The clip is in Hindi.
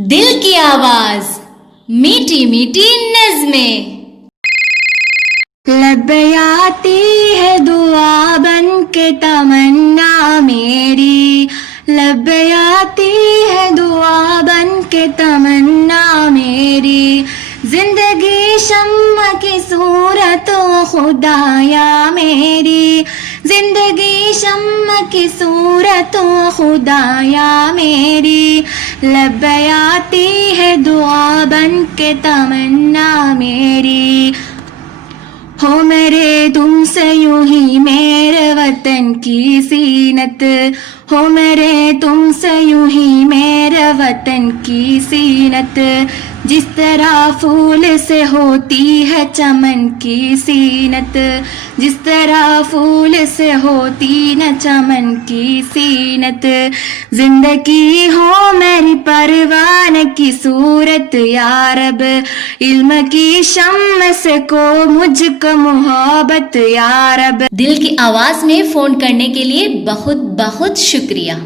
दिल की आवाज, मीठी मीठी नज़्में। लब आती है दुआ बन के तमन्ना मेरी, लब आती है दुआ बन के तमन्ना मेरी। जिंदगी शम्मा की सूरत ओ खुदाया मेरी, जिंदगी शम्मा की सूरत ओ खुदाया मेरी। लब आती है दुआ बन के तमन्ना मेरी। हो मेरे तुमसे यूं ही मेरे वतन की सीनत, हो मेरे तुमसे यूं ही मेरे वतन की सीनत। जिस तरह फूल से होती है चमन की सीनत, जिस तरह फूल से होती न चमन की सीनत। जिंदगी हो मेरी परवान की सूरत या रब, इल्म की शम्म से को मुझको मोहब्बत या रब। दिल की आवाज में फोन करने के लिए बहुत बहुत शुक्रिया।